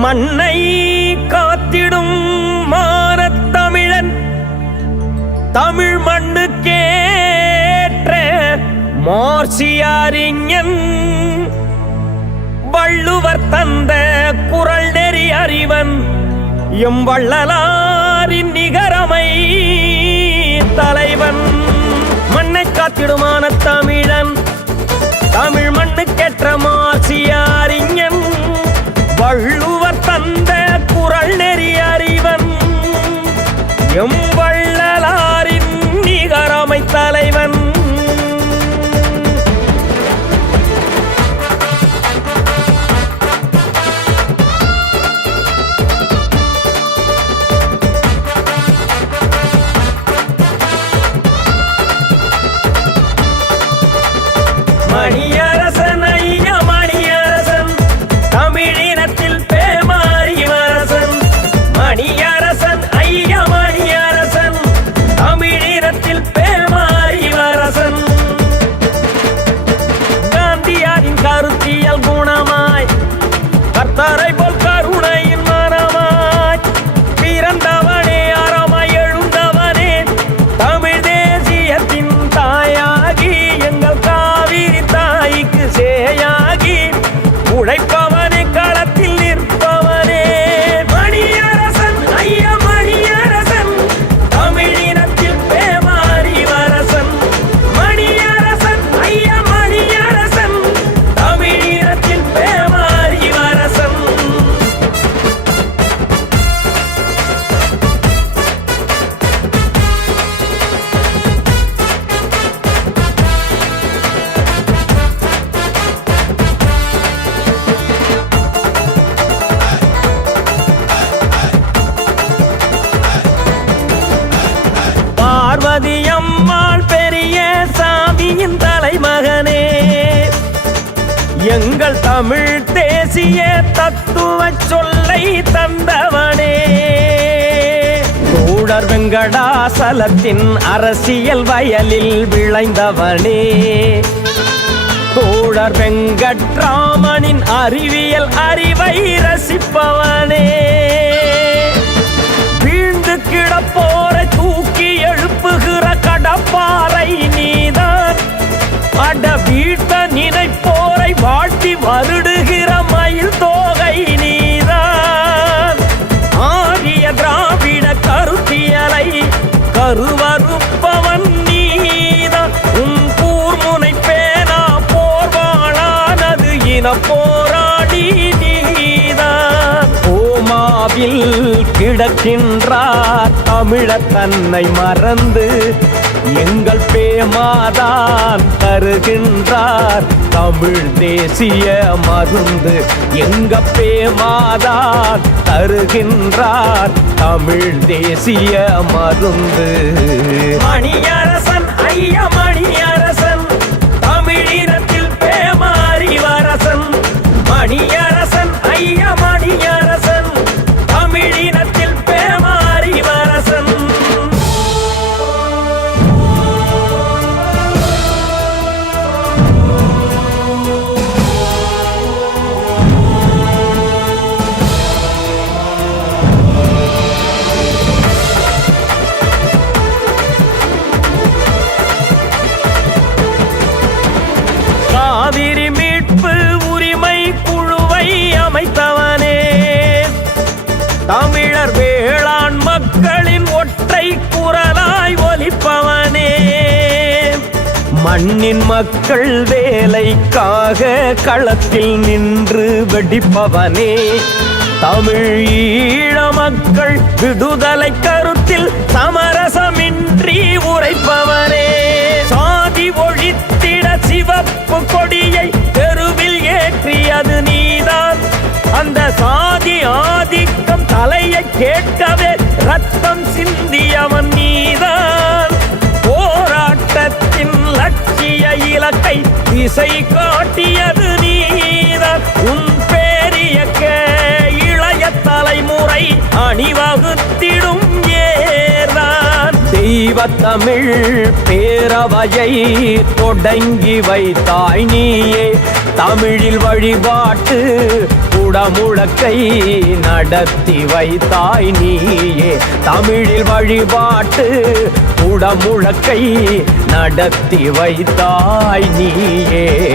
மண்ணை காத்திடும் மானத்தமிழன் தமிழ் மண்ணுக்கேற்ற மார்சியாரிஞன் வள்ளுவர் தந்த குறள் நெறி அறிவன் எம் வள்ளலாரின் நிகரமை தலைவன். மண்ணை காத்திடுமான தமிழன் தமிழ் மண்ணுக்கேற்ற மார்சியாரிஞன் வள்ளுவர் தந்த குறள் நெறி அறிவன் எம் வள்ளலாரின் நிகரமை தலைவன். மணியரசன் ஐயா மணியரசன் தமிழினத்தில் பேமாரிவரசன். மணியரசன் ஐயா மணியரசன் தமிழினத்தில் பேமாரிவரசன். காந்தியாரின் கருத்தியல் குணமாய் கர்த்தரை போல் கருணையின் மனமாய் பிறந்தவனே அறமாய் எழுந்தவனே தமிழ் தேசியத்தின் தாயாகி எங்கள் காவிரி தாய்க்கு சேயாகி உழைப்பவனே களத்தில் நிற்பவனே. மணியரசன் ஐயா மணியரசன் தமிழினத்தில் பேமாரிவரசன். மணியரசன் ஐயா மணியரசன் தமிழினத்தில் பேமாரிவரசன். பார்வதி அம்மாள் பெரிய சாமியின் தலைமகனே எங்கள் தமிழ் தேசிய தத்துவ சொல்லை தந்தவனே. தோழர் வெங்கடாசலத்தின் அரசியல் வயலில் விளைந்தவனே. தோழர் வெங்கட்ராமனின் அறிவியல் அறிவை ரசிப்பவனே. வீழ்ந்து கிடப்போரை தூக்கி எழுப்புகிற கடப்பாறை நீதான். அட வீட்ட நினைப்போரை வாழ்த்தி வருடுகிற மயில் தோகை நீதான். ஆரிய திராவிட கருத்தியலை கருவறுப்பவன் நீதான். உன் கூர்முனை பேனா போர்வாளானது இன போராடி நீதான். ஓமாவில் கிடக்கின்றார் தமிழர் தன்னை மறந்து எங்கள் பேமாதான் தருகின்றார் தமிழ் தேசிய மருந்து. எங்க பேமாதான் தருகின்றார் தமிழ் தேசிய மருந்து. மணியரசன் ஐயா மணியரசன் தமிழினத்தில் பேமாரிவரசன். மணியரசன் ஐயா மணியரசன் தமிழினத்தில் பேமாரிவரசன். காவிரி மீட்பு உரிமை குழுவை அமைத்தவனே. தமிழர் வேளாண் மக்களின் ஒற்றை குரலாய் ஒலிப்பவனே. மண்ணின் மக்கள் வேலைக்காக களத்தில் நின்று வெடிப்பவனே. தமிழ் ஈழ மக்கள் விடுதலை கருத்தில் சமரசமின்றி உரைப்பவனே. சாதி ஒழித்திட சிவப்பு கொடியை தெருவில் ஏற்றியது நீதான். அந்த சாதி ஆதிக்கம் தலையை கேட்கவே ரத்தம் சிந்தியவன் நீதான். போராட்டத்தின் லட்சிய இலக்கை திசை காட்டியது நீதான். உன் பேரியக்க இளைய தலைமுறை அணிவகுத்திடும் ஏதான். தெய்வத்தமிழ் பேரவையை தொடங்கி வைத்தாய் நீயே. தமிழில் வழிபாட்டு குடமுழக்கை நடத்தி வைத்தாய் நீயே. தமிழில் வழிபாட்டு குடமுழக்கை நடத்தி வைத்தாய் நீயே.